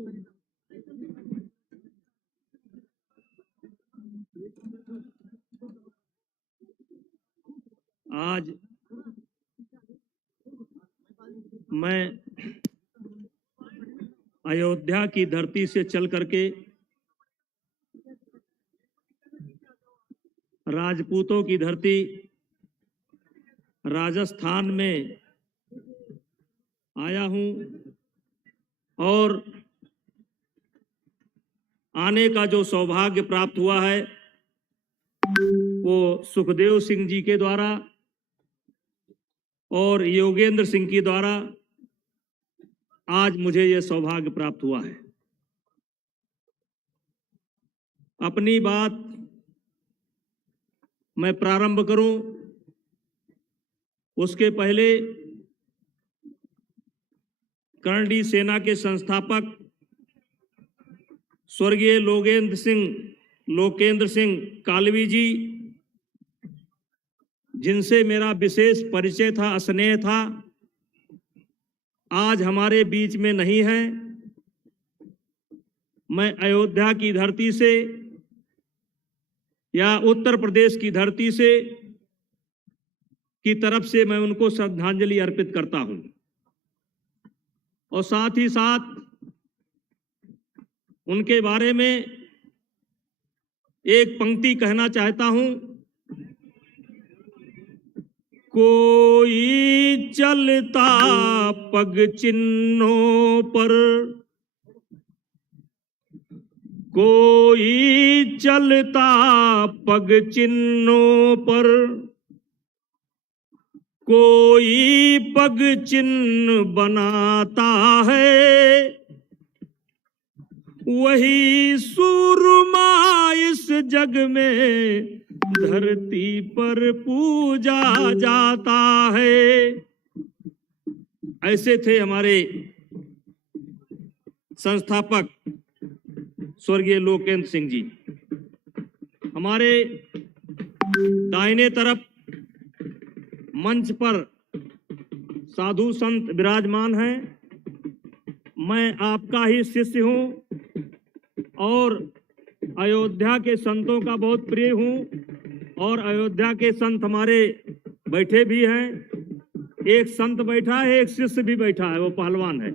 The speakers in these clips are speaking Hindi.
आज मैं अयोध्या की धरती से चल करके राजपूतों की धरती राजस्थान में आया हूं और आने का जो सौभाग्य प्राप्त हुआ है वो सुखदेव सिंह जी के द्वारा और योगेंद्र सिंह के द्वारा आज मुझे ये सौभाग्य प्राप्त हुआ है। अपनी बात मैं प्रारंभ करूं उसके पहले करणी सेना के संस्थापक स्वर्गीय लोकेंद्र सिंह कालवी जी, जिनसे मेरा विशेष परिचय था, स्नेह था, आज हमारे बीच में नहीं है। मैं अयोध्या की धरती से या उत्तर प्रदेश की धरती से की तरफ से मैं उनको श्रद्धांजलि अर्पित करता हूं और साथ ही साथ उनके बारे में एक पंक्ति कहना चाहता हूं। कोई चलता पग चिन्हों पर, कोई चलता पग चिन्हों पर, कोई पग चिन्ह बनाता है, वही सूरमा इस जग में धरती पर पूजा जाता है। ऐसे थे हमारे संस्थापक स्वर्गीय लोकेंद्र सिंह जी। हमारे दाहिने तरफ मंच पर साधु संत विराजमान हैं। मैं आपका ही शिष्य हूं और अयोध्या के संतों का बहुत प्रिय हूं और अयोध्या के संत हमारे बैठे भी हैं। एक संत बैठा है, एक शिष्य भी बैठा है, वो पहलवान है।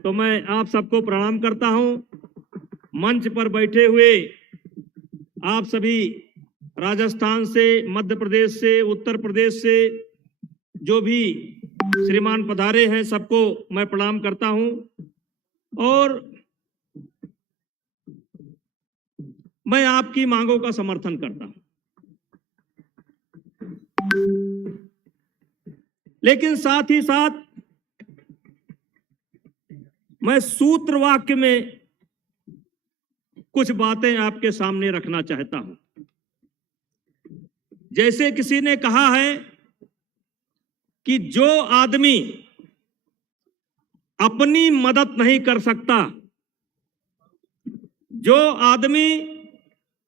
तो मैं आप सबको प्रणाम करता हूं। मंच पर बैठे हुए आप सभी राजस्थान से, मध्य प्रदेश से, उत्तर प्रदेश से जो भी श्रीमान पधारे हैं, सबको मैं प्रणाम करता हूं और मैं आपकी मांगों का समर्थन करता हूं। लेकिन साथ ही साथ मैं सूत्र वाक्य में कुछ बातें आपके सामने रखना चाहता हूं। जैसे किसी ने कहा है कि जो आदमी अपनी मदद नहीं कर सकता, जो आदमी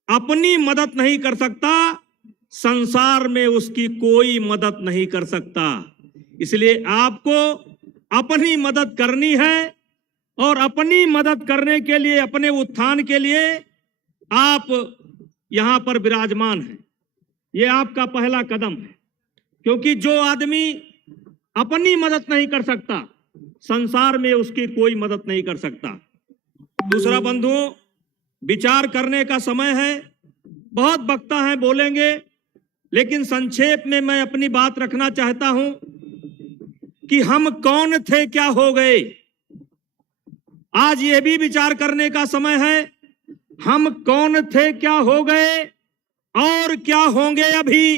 अपनी मदद नहीं कर सकता, संसार में उसकी कोई मदद नहीं कर सकता। इसलिए आपको अपनी मदद करनी है और अपनी मदद करने के लिए, अपने उत्थान के लिए आप यहां पर विराजमान हैं। यह आपका पहला कदम है, क्योंकि जो आदमी अपनी मदद नहीं कर सकता, संसार में उसकी कोई मदद नहीं कर सकता। दूसरा बंधुओं, विचार करने का समय है। बहुत वक्ता हैं, बोलेंगे, लेकिन संक्षेप में मैं अपनी बात रखना चाहता हूं कि हम कौन थे, क्या हो गए। आज यह भी विचार करने का समय है, हम कौन थे, क्या हो गए और क्या होंगे अभी।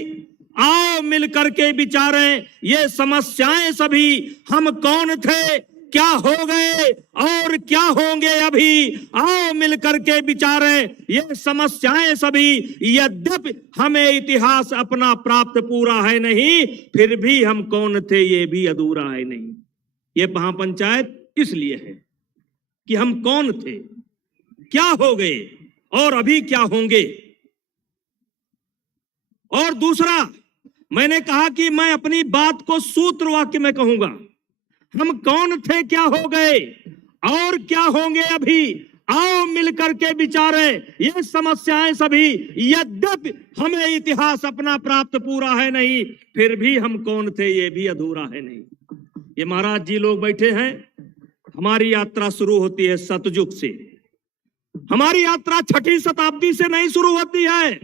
आओ मिलकर के विचारें ये समस्याएं सभी। हम कौन थे, क्या हो गए और क्या होंगे अभी। आओ मिलकर के विचारें ये समस्याएं सभी। यद्यपि हमें इतिहास अपना प्राप्त पूरा है नहीं, फिर भी हम कौन थे ये भी अधूरा है नहीं। ये महापंचायत इसलिए है कि हम कौन थे, क्या हो गए और अभी क्या होंगे। और दूसरा, मैंने कहा कि मैं अपनी बात को सूत्र वाक्य में कहूंगा। हम कौन थे, क्या हो गए और क्या होंगे अभी, आओ मिलकर के विचारे ये समस्याएं सभी। यद्यपि हमें इतिहास अपना प्राप्त पूरा है नहीं, फिर भी हम कौन थे ये भी अधूरा है नहीं। ये महाराज जी लोग बैठे हैं। हमारी यात्रा शुरू होती है सतयुग से। हमारी यात्रा 6वीं शताब्दी से नहीं शुरू होती है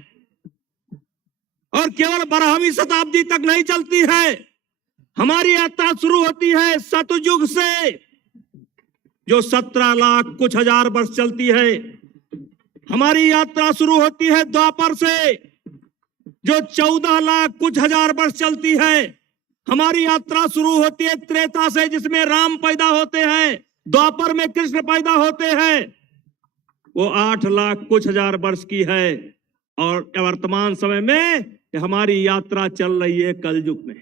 और केवल 12वीं शताब्दी तक नहीं चलती है। हमारी यात्रा शुरू होती है सतयुग से, जो 17 लाख कुछ हजार वर्ष चलती है। हमारी यात्रा शुरू होती है द्वापर से, जो 14 लाख कुछ हजार वर्ष चलती है। हमारी यात्रा शुरू होती है त्रेता से, जिसमें राम पैदा होते हैं, द्वापर में कृष्ण पैदा होते हैं, वो 8 लाख कुछ हजार वर्ष की है। और वर्तमान समय में हमारी यात्रा चल रही है कलयुग में।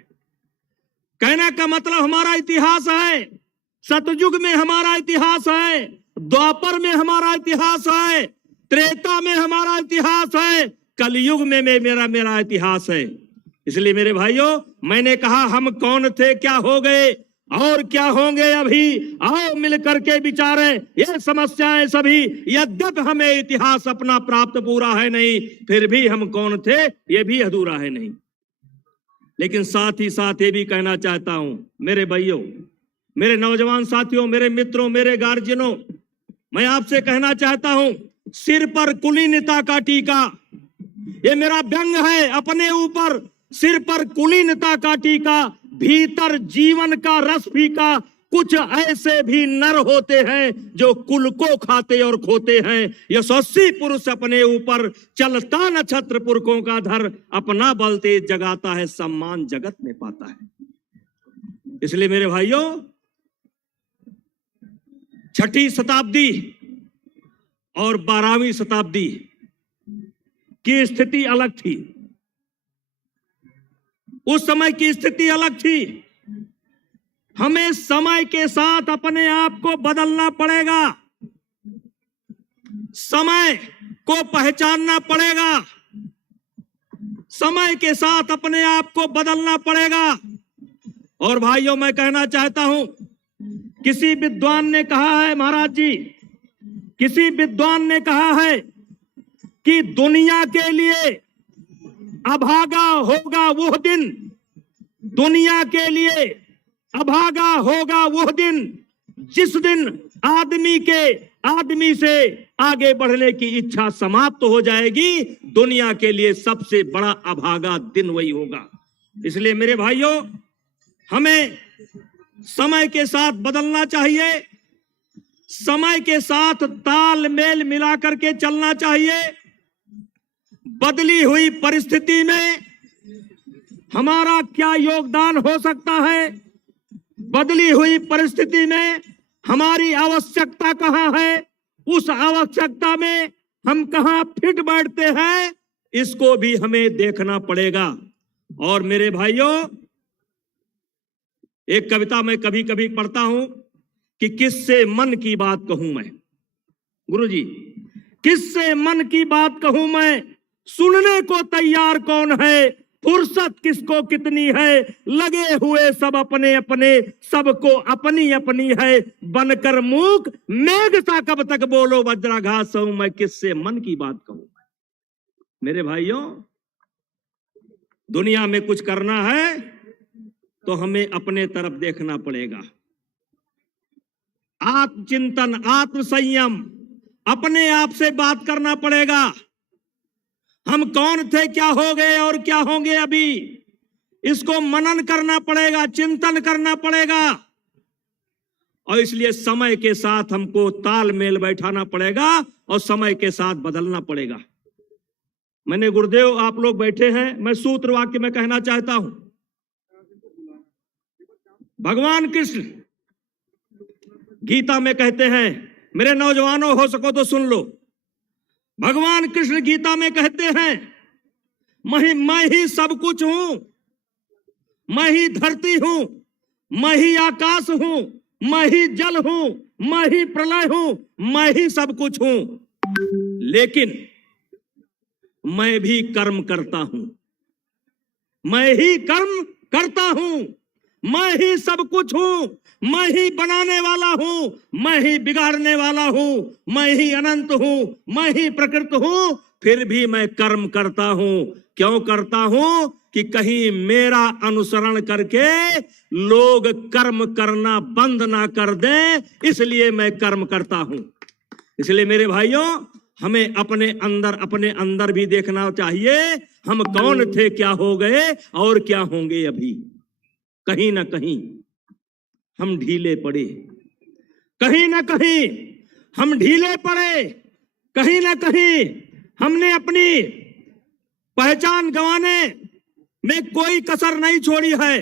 कहने का मतलब हमारा इतिहास है, सतयुग में हमारा इतिहास है, द्वापर में हमारा इतिहास है, त्रेता में हमारा इतिहास है, कलयुग में मेरा इतिहास है। इसलिए मेरे भाइयों, मैंने कहा हम कौन थे, क्या हो गए और क्या होंगे अभी, आओ मिलकर के विचारें ये समस्याएं सभी। यद्यपि हमें इतिहास अपना प्राप्त पूरा है नहीं, फिर भी हम कौन थे ये भी अधूरा है नहीं। लेकिन साथ ही साथ ये भी कहना चाहता हूं मेरे भाइयों, मेरे नौजवान साथियों, मेरे मित्रों, मेरे गार्जियनों, मैं आपसे कहना चाहता हूं, सिर पर कुलीनता का टीका, ये मेरा व्यंग है अपने ऊपर। सिर पर कुलीनता का टीका, भीतर जीवन का रस फीका। कुछ ऐसे भी नर होते हैं जो कुल को खाते और खोते हैं। यशस्वी पुरुष अपने ऊपर चलता नक्षत्र पुरखों का धर, अपना बल तेज जगाता है, सम्मान जगत में पाता है। इसलिए मेरे भाइयों, 6वीं शताब्दी और 12वीं शताब्दी की स्थिति अलग थी। उस समय की स्थिति अलग थी। हमें समय के साथ अपने आप को बदलना पड़ेगा, समय को पहचानना पड़ेगा, समय के साथ अपने आप को बदलना पड़ेगा। और भाइयों, मैं कहना चाहता हूं, किसी विद्वान ने कहा है, महाराज जी, किसी विद्वान ने कहा है कि दुनिया के लिए अभागा होगा वो दिन, दुनिया के लिए अभागा होगा वो दिन, जिस दिन आदमी से आगे बढ़ने की इच्छा समाप्त हो जाएगी। दुनिया के लिए सबसे बड़ा अभागा दिन वही होगा। इसलिए मेरे भाइयों, हमें समय के साथ बदलना चाहिए, समय के साथ तालमेल मिलाकर के चलना चाहिए। बदली हुई परिस्थिति में हमारा क्या योगदान हो सकता है, बदली हुई परिस्थिति में हमारी आवश्यकता कहां है, उस आवश्यकता में हम कहां फिट बैठते हैं, इसको भी हमें देखना पड़ेगा। और मेरे भाइयों, एक कविता मैं कभी कभी पढ़ता हूं कि किससे मन की बात कहूं मैं, गुरुजी, किससे मन की बात कहूं मैं, सुनने को तैयार कौन है, फुर्सत किसको कितनी है, लगे हुए सब अपने अपने, सबको अपनी अपनी है, बनकर मूक मेघ सा कब तक बोलो वज्राघात हूं, मैं किससे मन की बात कहूं। मेरे भाइयों, दुनिया में कुछ करना है तो हमें अपने तरफ देखना पड़ेगा। आत्मचिंतन, आत्मसंयम, अपने आप से बात करना पड़ेगा। हम कौन थे, क्या हो गए और क्या होंगे अभी, इसको मनन करना पड़ेगा, चिंतन करना पड़ेगा। और इसलिए समय के साथ हमको तालमेल बैठाना पड़ेगा और समय के साथ बदलना पड़ेगा। मैंने, गुरुदेव आप लोग बैठे हैं, मैं सूत्र वाक्य में कहना चाहता हूं। भगवान कृष्ण गीता में कहते हैं, मेरे नौजवानों हो सको तो सुन लो, भगवान कृष्ण गीता में कहते हैं, मैं ही सब कुछ हूं, मैं ही धरती हूं, मैं ही आकाश हूं, मैं ही जल हूं, मैं ही प्रलय हूं, मैं ही सब कुछ हूं। लेकिन मैं भी कर्म करता हूं, मैं ही कर्म करता हूं, मैं ही सब कुछ हूं, मैं ही बनाने वाला हूं, मैं ही बिगाड़ने वाला हूं, मैं ही अनंत हूं, मैं ही प्रकृत हूं, फिर भी मैं कर्म करता हूं। क्यों करता हूं? कि कहीं मेरा अनुसरण करके लोग कर्म करना बंद ना कर दें, इसलिए मैं कर्म करता हूं। इसलिए मेरे भाइयों, हमें अपने अंदर भी देखना चाहिए, हम कौन थे, क्या हो गए और क्या होंगे अभी। कहीं ना कहीं हम ढीले पड़े, कहीं ना कहीं हम ढीले पड़े, कहीं ना कहीं हमने अपनी पहचान गंवाने में कोई कसर नहीं छोड़ी है।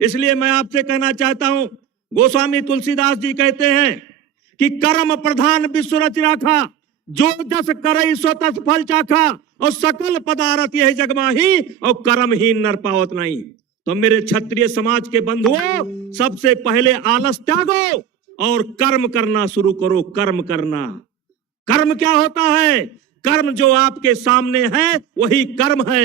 इसलिए मैं आपसे कहना चाहता हूं, गोस्वामी तुलसीदास जी कहते हैं कि कर्म प्रधान विश्व रच राखा, जो जस करई सो तस फल चाखा, और सकल पदार्थ यही जग माही, और कर्म ही नर पावत नहीं। तो मेरे क्षत्रिय समाज के बंधुओं, सबसे पहले आलस त्यागो और कर्म करना शुरू करो। कर्म करना, कर्म क्या होता है? कर्म जो आपके सामने है वही कर्म है।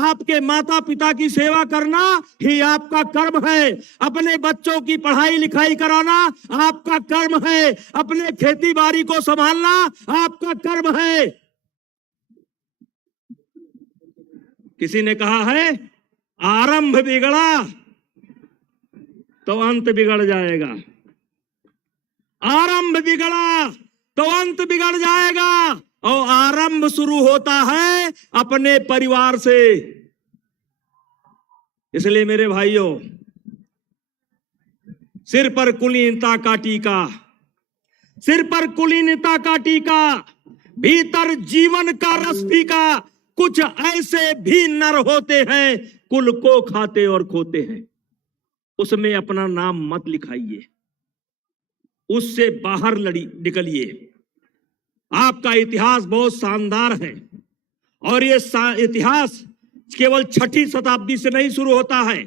आपके माता पिता की सेवा करना ही आपका कर्म है। अपने बच्चों की पढ़ाई लिखाई कराना आपका कर्म है। अपने खेती बाड़ी को संभालना आपका कर्म है। किसी ने कहा है, आरंभ बिगड़ा तो अंत बिगड़ जाएगा, आरंभ बिगड़ा तो अंत बिगड़ जाएगा। और आरंभ शुरू होता है अपने परिवार से। इसलिए मेरे भाइयों, सिर पर कुलीनता का टीका, सिर पर कुलीनता का टीका, भीतर जीवन का रस फीका। कुछ ऐसे भी नर होते हैं कुल को खाते और खोते हैं। उसमें अपना नाम मत लिखाइए, उससे बाहर निकलिए। आपका इतिहास बहुत शानदार है, और ये इतिहास केवल 6ठी शताब्दी से नहीं शुरू होता है,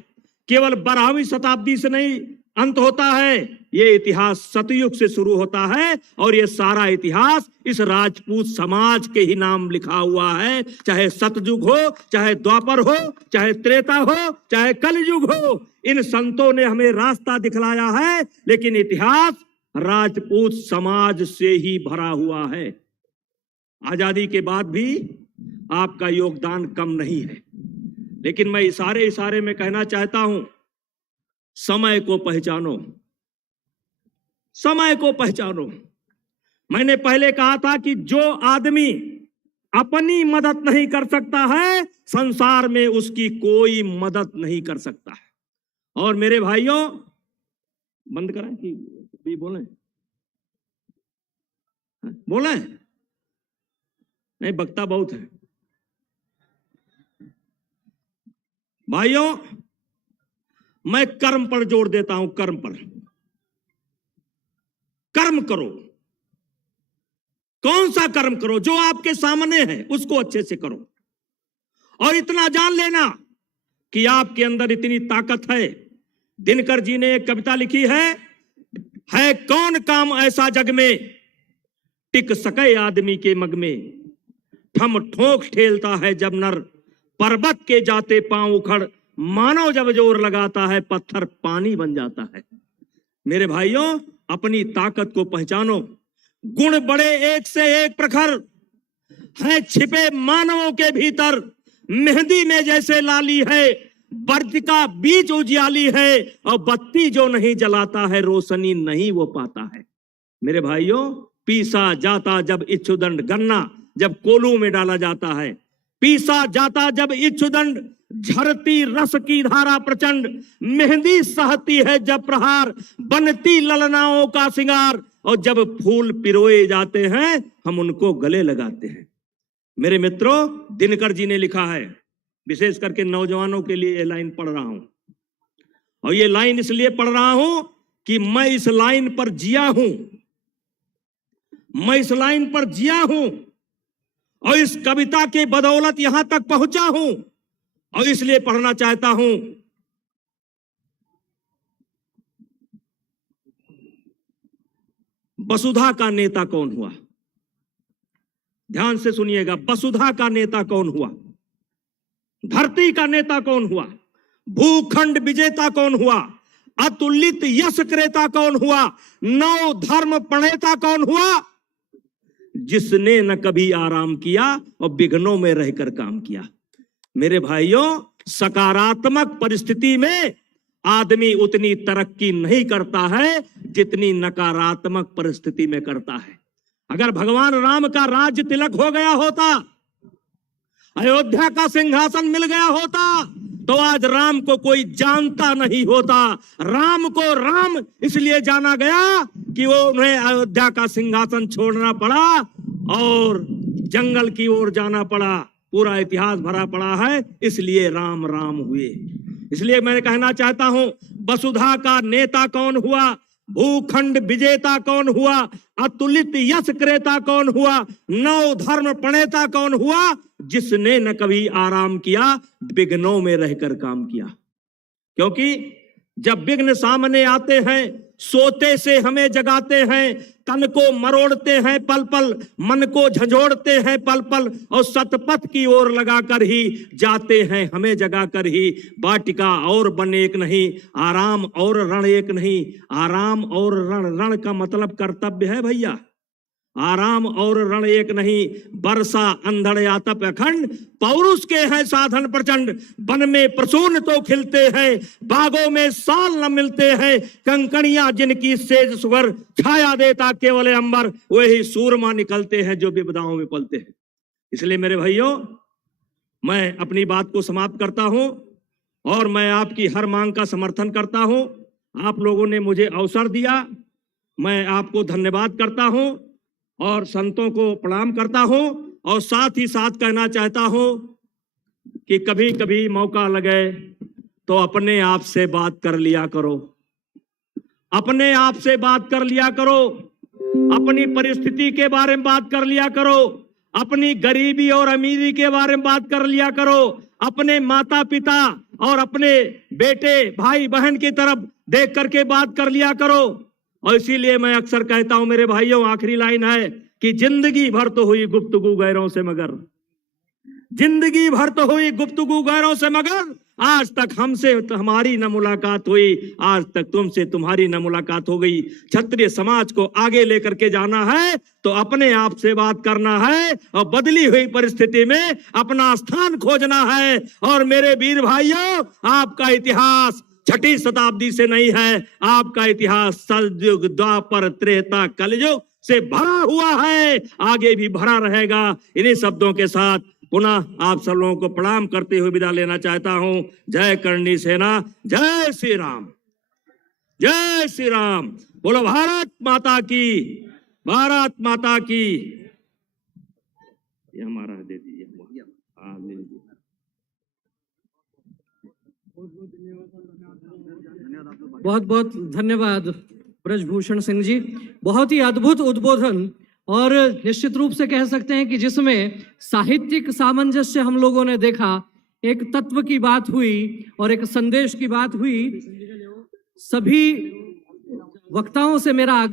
केवल 12वीं शताब्दी से नहीं अंत होता है। ये इतिहास सतयुग से शुरू होता है, और ये सारा इतिहास इस राजपूत समाज के ही नाम लिखा हुआ है। चाहे सतयुग हो, चाहे द्वापर हो, चाहे त्रेता हो, चाहे कलयुग हो, इन संतों ने हमें रास्ता दिखलाया है। लेकिन इतिहास राजपूत समाज से ही भरा हुआ है। आजादी के बाद भी आपका योगदान कम नहीं है। लेकिन मैं इशारे में कहना चाहता हूं, समय को पहचानो, समय को पहचानो। मैंने पहले कहा था कि जो आदमी अपनी मदद नहीं कर सकता है, संसार में उसकी कोई मदद नहीं कर सकता है। और मेरे भाइयों, बंद करें कि भी बोले? बोले नहीं, बकता बहुत है। भाइयों, मैं कर्म पर जोर देता हूं, कर्म पर। कर्म करो। कौन सा कर्म करो? जो आपके सामने है उसको अच्छे से करो। और इतना जान लेना कि आपके अंदर इतनी ताकत है। दिनकर जी ने एक कविता लिखी है कौन काम ऐसा जग में, टिक सके आदमी के मग में, ठम ठोक ठेलता है जब नर, पर्वत के जाते पांव उखड़, मानव जब जोर लगाता है पत्थर पानी बन जाता है। मेरे भाइयों, अपनी ताकत को पहचानो। गुण बड़े एक से एक प्रखर है छिपे मानवों के भीतर, मेहंदी में जैसे लाली है, बर्ज का बीज उजियाली है, और बत्ती जो नहीं जलाता है रोशनी नहीं वो पाता है। मेरे भाइयों, पीसा जाता जब इच्छुदंड, गन्ना जब कोलू में डाला जाता है, पीसा जाता जब इच्छुदंड, झरती रस की धारा प्रचंड, मेहंदी सहती है जब प्रहार, बनती ललनाओं का सिंगार, और जब फूल पिरोए जाते हैं हम उनको गले लगाते हैं। मेरे मित्रों, दिनकर जी ने लिखा है, विशेष करके नौजवानों के लिए ये लाइन पढ़ रहा हूं, और ये लाइन इसलिए पढ़ रहा हूं कि मैं इस लाइन पर जिया हूं, मैं इस लाइन पर जिया हूं, और इस कविता के बदौलत यहां तक पहुंचा हूं, और इसलिए पढ़ना चाहता हूं। वसुधा का नेता कौन हुआ? ध्यान से सुनिएगा। वसुधा का नेता कौन हुआ? धरती का नेता कौन हुआ? भूखंड विजेता कौन हुआ? अतुलित यश क्रेता कौन हुआ, नौ धर्म प्रणेता कौन हुआ, जिसने न कभी आराम किया और विघ्नों में रहकर काम किया। मेरे भाइयों, सकारात्मक परिस्थिति में आदमी उतनी तरक्की नहीं करता है जितनी नकारात्मक परिस्थिति में करता है। अगर भगवान राम का राज्य तिलक हो गया होता, अयोध्या का सिंहासन मिल गया होता, तो आज राम को कोई जानता नहीं होता। राम को राम इसलिए जाना गया कि वो उन्हें अयोध्या का सिंहासन छोड़ना पड़ा और जंगल की ओर जाना पड़ा। पूरा इतिहास भरा पड़ा है, इसलिए राम राम हुए। इसलिए मैं कहना चाहता हूं, वसुधा का नेता कौन हुआ, भूखंड विजेता कौन हुआ, अतुलित यश क्रेता कौन हुआ, नौ धर्म प्रणेता कौन हुआ, जिसने न कभी आराम किया, विघ्नों में रहकर काम किया। क्योंकि जब विघ्न सामने आते हैं, सोते से हमें जगाते हैं, तन को मरोड़ते हैं पल पल, मन को झंझोड़ते हैं पल पल, और सतपथ की ओर लगाकर ही जाते हैं हमें जगाकर ही। वाटिका और वन एक नहीं, आराम और रण एक नहीं। आराम और रण, रण का मतलब कर्तव्य है भैया। आराम और रण एक नहीं। वर्षा अंधड़ या तप अखंड, पौरुष के हैं साधन प्रचंड। वन में प्रसून तो खिलते हैं, बागों में साल न मिलते हैं। कंकड़ियां जिनकी सेज सुगर, छाया देता केवल अंबर, वही सूरमा निकलते हैं जो विपदाओं में पलते हैं। इसलिए मेरे भाइयों, मैं अपनी बात को समाप्त करता हूं और मैं आपकी हर मांग का समर्थन करता हूं। आप लोगों ने मुझे अवसर दिया, मैं आपको धन्यवाद करता हूं और संतों को प्रणाम करता हूं। और साथ ही साथ कहना चाहता हूं कि कभी कभी मौका लगे तो अपने आप से बात कर लिया करो, अपने आप से बात कर लिया करो, अपनी परिस्थिति के बारे में बात कर लिया करो, अपनी गरीबी और अमीरी के बारे में बात कर लिया करो, अपने माता पिता और अपने बेटे भाई बहन की तरफ देख करके बात कर लिया करो। और इसीलिए मैं अक्सर कहता हूं मेरे भाइयों, आखिरी लाइन है कि जिंदगी भर तो हुई गुफ्तगू गैरों से मगर, जिंदगी भर तो हुई गुफ्तगू गैरों से मगर, आज तक हमसे हमारी न मुलाकात हुई, आज तक तुमसे तुम्हारी न मुलाकात हो गई। क्षत्रिय समाज को आगे लेकर के जाना है तो अपने आप से बात करना है और बदली हुई परिस्थिति में अपना स्थान खोजना है। और मेरे वीर भाइयों, आपका इतिहास 6वीं शताब्दी से नहीं है, आपका इतिहास सतयुग, द्वापर, त्रेता, कलयुग से भरा हुआ है, आगे भी भरा रहेगा। इन्हीं शब्दों के साथ पुनः आप सब लोगों को प्रणाम करते हुए विदा लेना चाहता हूं। जय करणी सेना, जय श्री राम, जय श्री राम। बोलो भारत माता की, भारत माता की। ये हमारा दे दीजिए। बहुत बहुत धन्यवाद ब्रजभूषण सिंह जी, बहुत ही अद्भुत उद्बोधन। और निश्चित रूप से कह सकते हैं कि जिसमें साहित्यिक सामंजस्य हम लोगों ने देखा, एक तत्व की बात हुई और एक संदेश की बात हुई। सभी वक्ताओं से मेरा